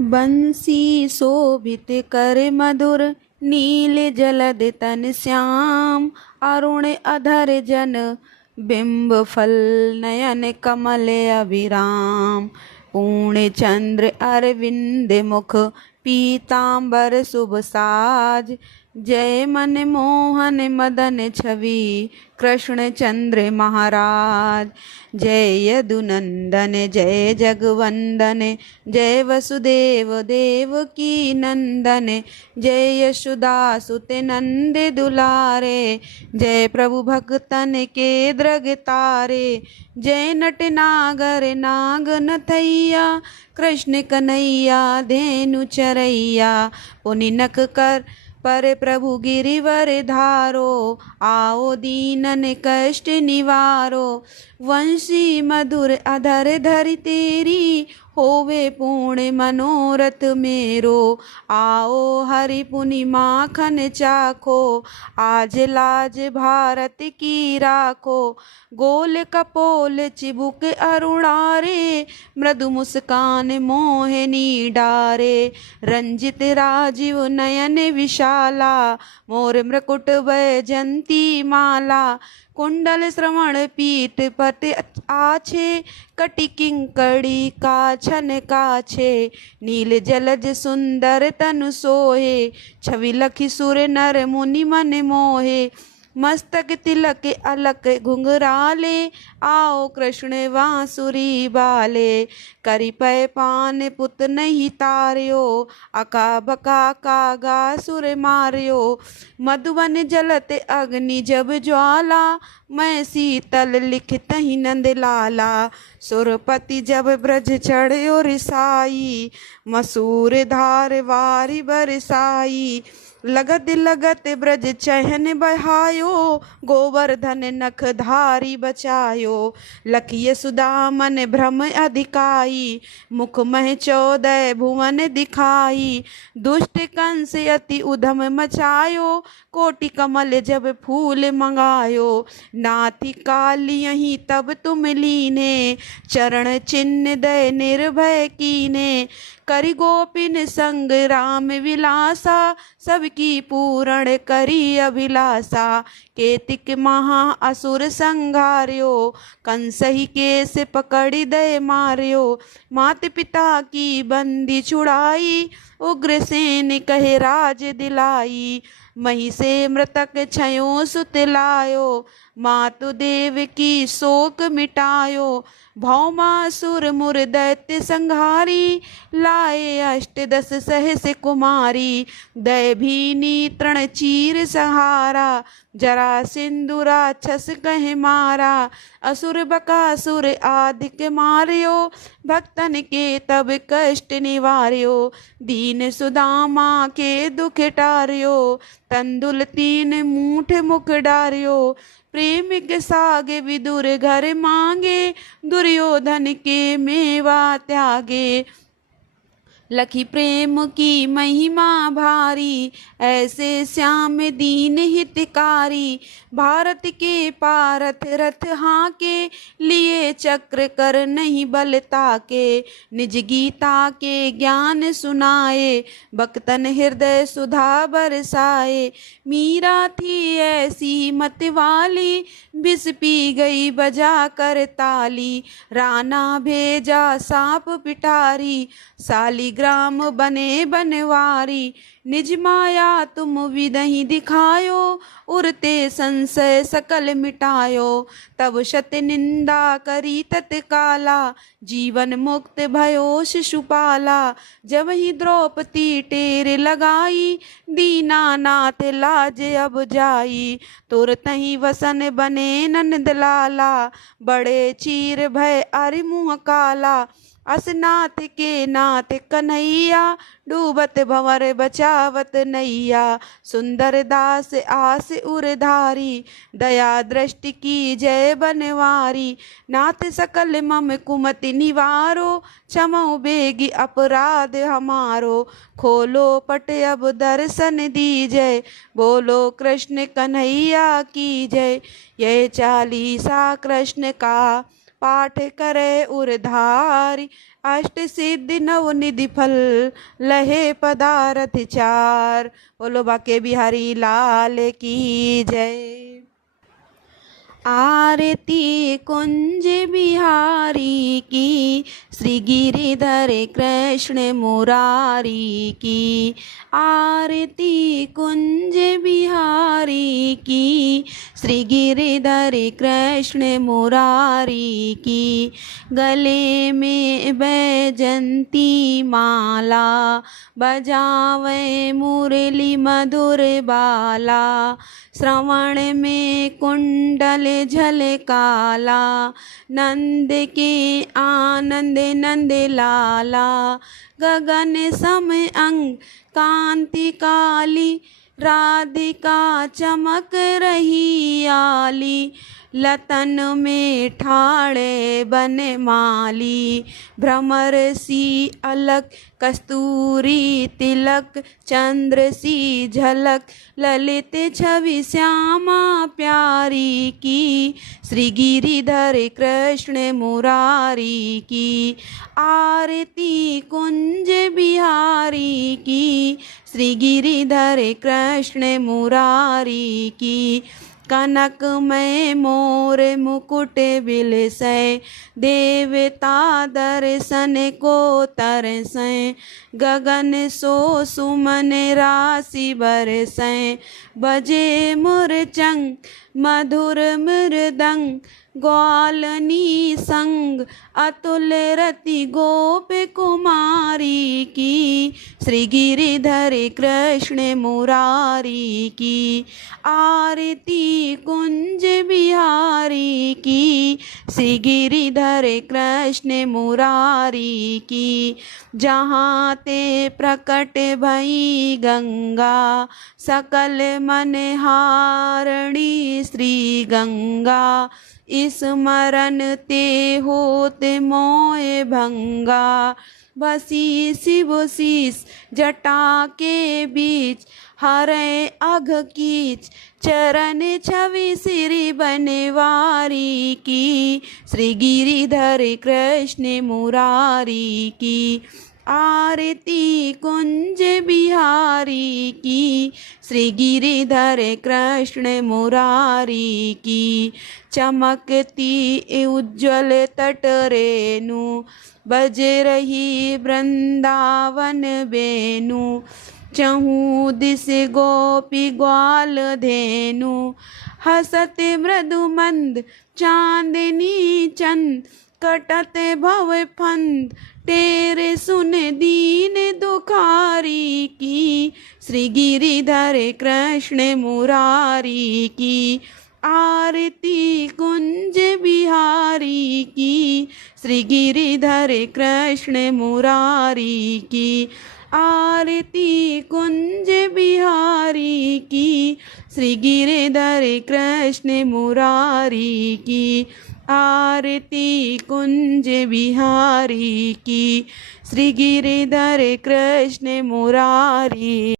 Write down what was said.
बंसी शोभित कर मधुर नील जलद तन श्याम। अरुण अधर जन बिंब फल नयन कमल अभिराम। पूर्ण चंद्र अरविंद मुख पीतांबर शुभ साज। जय मन मोहन मदन छवि कृष्ण चंद्र महाराज। जय यदुनंदन जय जगवंदन जय वसुदेव देवकी नंदन। जय यशोदा सुत नंद दुलारे। जय प्रभु भक्तन के द्रग तारे। जय नट नागर नाग नथैया कृष्ण कन्हैया धेनु चरैया। पुनि नख कर पर प्रभु गिरिवर धारो। आओ दीनन कष्ट निवारो। वंशी मधुर अधर धरि तेरी होवे पूर्ण मनोरथ मेरो। आओ हरि पुनि माखन चाखो। आज लाज भारत की राखो। गोल कपोल चिबुक अरुणारे मृदु मुस्कान मोहिनी डारे। रंजित राजीव नयन विशाला मोर मृकुट वैजंती माला। कुंडल श्रवण पीठ पट आछे कटि किंकड़ी काछन काछे। नील जलज सुंदर तनु सोहे छवि लखि सुर नर मुनि मन मोहे। मस्तक तिलक अलक घुंघराले आओ कृष्ण बांसुरी बाले। करि पै पान पुत नहीं तार्यो अका बका कागा सुर मार्यो। मधुबन जलत अग्नि जब ज्वाला मैं शीतल लिखत ही नंद लाला। सुरपति जब ब्रज चढ़्यो रिसाई मसूर धार वारी बरसाई। लगत लगत ब्रज चहन बहायो गोवर्धन नख धारी बचायो। लखिय सुदामन भ्रम अधिकाई मुख मह 14 भुवन दिखाई। दुष्ट कंस अति उधम मचायो कोटि कमल जब फूल मंगायो। नाथी काल यहीं तब तुम लीने चरण चिन्ह दय निर्भय कीने। करि गोपिन संग राम विलासा सबकी पूर्ण करी अभिलाषा। केतिक महा असुर संघार्यो कंसहि केस पकड़ि दय मार्यो। मात पिता की बंदी छुड़ाई उग्रसेन कहे राज दिलाई। मही से मृतक छयो सुत लायो मातु देव की शोक मिटायो। भौमासुर मुर दैत्य संहारी लाए 8 10 सहस कुमारी। दय भीनी तृण चीर सहारा जरा सिंधु राक्षस कह मारा। असुर बकासुर आदिक मार्यो भक्तन के तब कष्ट निवार्यो। दीन सुदामा के दुख टार्यो तंदुल 3 मूठ मुख डार्यो। प्रेम के सागे विदुर घर मांगे दुर्योधन के मेवा त्यागे। लखी प्रेम की महिमा भारी ऐसे श्याम दीन हितकारी। भारत के पारथ रथ हाके लिए चक्र कर नहीं बल ताके। निज गीता के ज्ञान सुनाए भक्तन हृदय सुधा बरसाए। मीरा थी ऐसी मत वाली बिस पी गई बजा कर ताली। राना भेजा सांप पिटारी सालिग्राम बने बनवारी। निज माया तुम विदहि दिखायो उरते संशय सकल मिटायो। तब शत निंदा करी तत्काला जीवन मुक्त भयो शिशुपाला। जब ही द्रौपदी टेर लगाई दीनानाथ लाज अब जाई। तुरत ही वसन बने नंद लाला बड़े चीर भय अरि मुँह काला। असनाथ के नाथ कन्हैया डूबत भंवर बचावत नैया। सुंदर दास आस उरधारी दया दृष्टि की जय बनवारी। नाथ सकल मम कुमति निवारो क्षमो बेगी अपराध हमारो। खोलो पट अब दर्शन दीजय बोलो कृष्ण कन्हैया की जय। यह चालीसा कृष्ण का पाठ करे उरधारी, अष्ट सिद्धि नव निधि फल, लहे पदारथ चार। बोलो बाके बिहारी लाल की जय। आरती कुंज बिहारी की, श्री गिरिधर कृष्ण मुरारी की। आरती कुंज बिहारी की, श्री गिरिधर कृष्ण मुरारी की। गले में बैजंती माला, बजावे मुरली मधुर बाला। श्रवण में कुंडल झलकाला, नंद के आनंद नंद लाला। गगन सम अंग कांति काली, राधिका चमक रही आली। लतन में ठाड़े बन माली, भ्रमर सी अलक कस्तूरी तिलक। चंद्र सी झलक ललित छवि श्यामा प्यारी की, श्री गिरिधर कृष्ण मुरारी की। आरती कुंज बिहारी की, श्री गिरिधर कृष्ण मुरारी की। कनकमय मोर मुकुट बिलसै, देवता दर्शन को तरसै। गगन सो सुमन राशि बरसै, बजे मुरचंग मधुर मृदंग। ग्वालनी संग अतुल रति गोप कुमारी की, श्री गिरिधर कृष्ण मुरारी की। आरती कुंज बिहारी की, श्री गिरिधर कृष्ण मुरारी की। जहाँ ते प्रकट भई गंगा, सकल मन हारणी श्री गंगा। स्मरण ते होते मोय भंगा, बसी शिव शीस जटा के बीच। हरे अघ कीच चरण छवि श्री बनवारी की, श्री गिरिधर कृष्ण मुरारी की। आरती कुंज बिहारी की, श्री गिरिधर कृष्ण मुरारी की। चमकती उज्ज्वल तट रेणु, बज रही वृंदावन बेनु। चहु दिस गोपी ग्वाल धेनु, हसत मृदु मंद चांदनी चंद। कटत भव फंद तेरे सुन दीन दुखारी की, श्री गिरिधर कृष्ण मुरारी की। आरती कुंज बिहारी की, श्री गिरिधर कृष्ण मुरारी की। आरती कुंज बिहारी की, श्री गिरिधर कृष्ण मुरारी की। आरती कुंज बिहारी की, श्री गिरिधर कृष्ण मुरारी।